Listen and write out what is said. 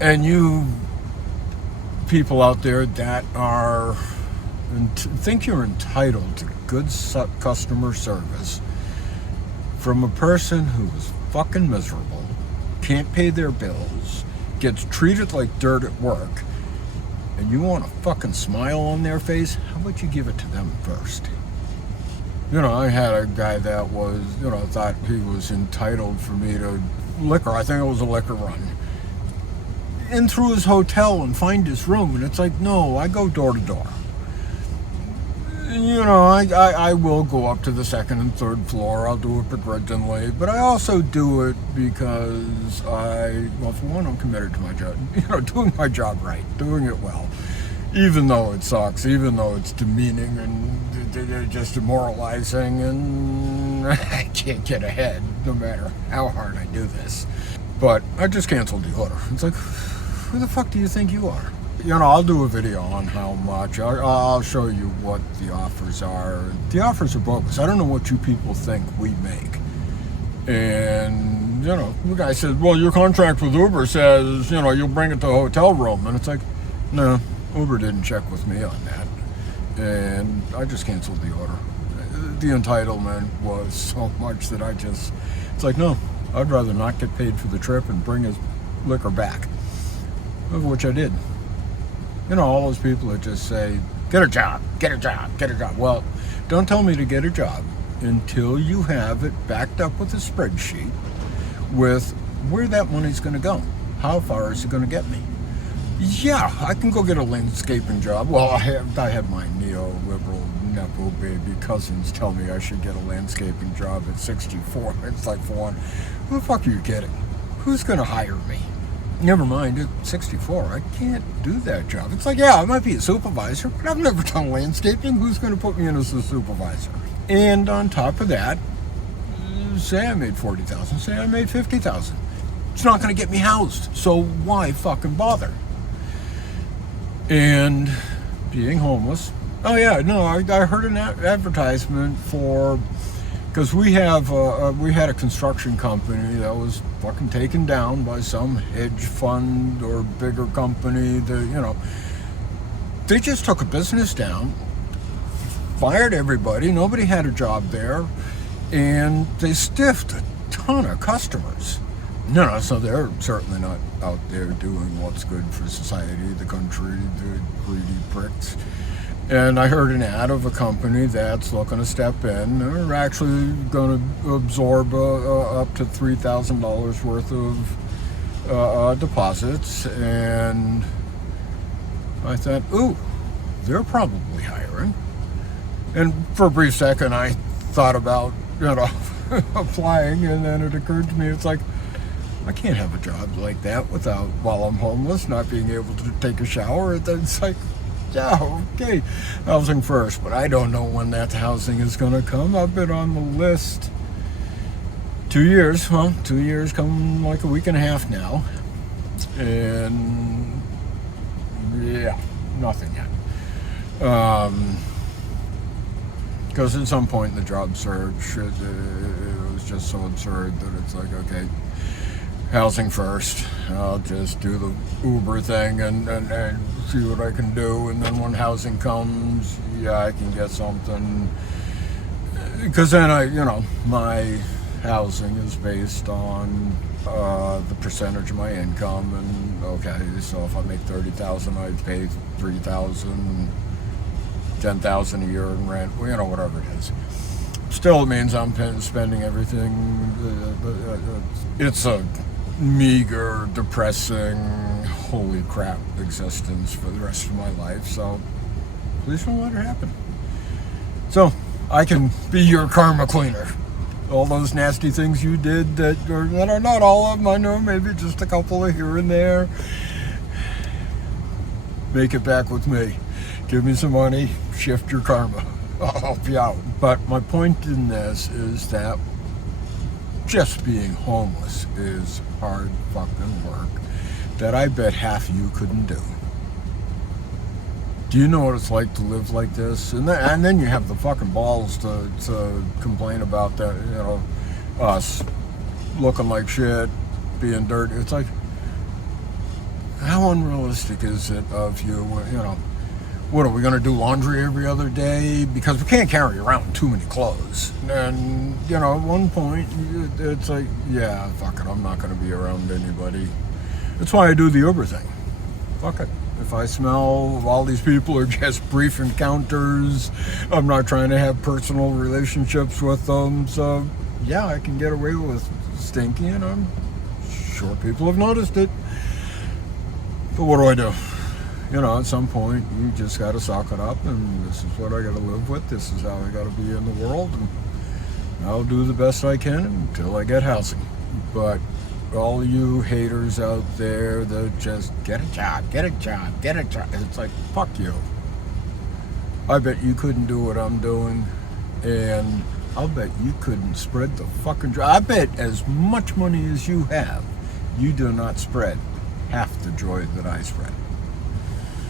And you people out there that are think you're entitled to good customer service from a person who is fucking miserable, can't pay their bills, gets treated like dirt at work, and you want a fucking smile on their face, how about you give it to them first? I had a guy that was, thought he was entitled for me to liquor. I think it was a liquor run. In through his hotel and find his room, and it's like, no, I go door to door. I will go up to the second and third floor. I'll do it begrudgingly, but I also do it because for one, I'm committed to my job. Doing my job right, doing it well, even though it sucks, even though it's demeaning and just demoralizing, and I can't get ahead no matter how hard I do this. But I just canceled the order. It's like, who the fuck do you think you are? I'll do a video on how much. I'll show you what the offers are. The offers are bogus. I don't know what you people think we make. And, the guy says, well, your contract with Uber says, you'll bring it to a hotel room. And it's like, no, Uber didn't check with me on that. And I just canceled the order. The entitlement was so much that it's like, no, I'd rather not get paid for the trip and bring his liquor back. Of which I did. All those people that just say, get a job, get a job, get a job. Well, don't tell me to get a job until you have it backed up with a spreadsheet with where that money's going to go. How far is it going to get me? Yeah, I can go get a landscaping job. Well, I have my neoliberal nepo baby cousins tell me I should get a landscaping job at 64. It's like, for one, who the fuck are you kidding? Who's going to hire me? Never mind, at 64, I can't do that job. It's like, yeah, I might be a supervisor, but I've never done landscaping. Who's going to put me in as a supervisor? And on top of that, say I made $40,000, say I made $50,000. It's not going to get me housed, so why fucking bother? And being homeless. Oh yeah, no, I heard an advertisement for, because we had a construction company that was fucking taken down by some hedge fund or bigger company that, they just took a business down, fired everybody, nobody had a job there, and they stiffed a ton of customers. No, so they're certainly not out there doing what's good for society, the country, the greedy pricks. And I heard an ad of a company that's looking to step in. They're actually going to absorb up to $3,000 worth of deposits. And I thought, ooh, they're probably hiring. And for a brief second, I thought about, applying. And then it occurred to me, it's like, I can't have a job like that while I'm homeless, not being able to take a shower. And then it's like, yeah, okay, housing first, but I don't know when that housing is going to come. I've been on the list 2 years. Well, 2 years come like a week and a half now. And yeah, nothing yet. Because at some point in the job search, it was just so absurd that it's like, okay, housing first. I'll just do the Uber thing and see what I can do. And then when housing comes, yeah, I can get something. Because then my housing is based on the percentage of my income. And okay, so if I make $30,000, I pay $3,000, $10,000 a year in rent. Well, whatever it is. Still, it means I'm spending everything. It's a meager, depressing, holy crap existence for the rest of my life. So please don't let it happen. So I can be your karma cleaner. All those nasty things you did that are not all of them, I know, maybe just a couple of here and there. Make it back with me. Give me some money, shift your karma. I'll help you out. But my point in this is that just being homeless is hard fucking work that I bet half of you couldn't do. Do you know what it's like to live like this? And then you have the fucking balls to complain about that, us looking like shit, being dirty. It's like, how unrealistic is it of you, you know, what are we going to do, laundry every other day? Because we can't carry around too many clothes. And, you know, at one point, it's like, yeah, fuck it, I'm not going to be around anybody. That's why I do the Uber thing. Fuck it. If I smell all these people are just brief encounters, I'm not trying to have personal relationships with them. So, yeah, I can get away with stinky, and I'm sure people have noticed it. But what do I do? You know, at some point, you just got to sock it up, and this is what I got to live with. This is how I got to be in the world, and I'll do the best I can until I get housing. But all you haters out there that just get a job, get a job, get a job. It's like, fuck you. I bet you couldn't do what I'm doing, and I'll bet you couldn't spread the fucking joy. I bet as much money as you have, you do not spread half the joy that I spread.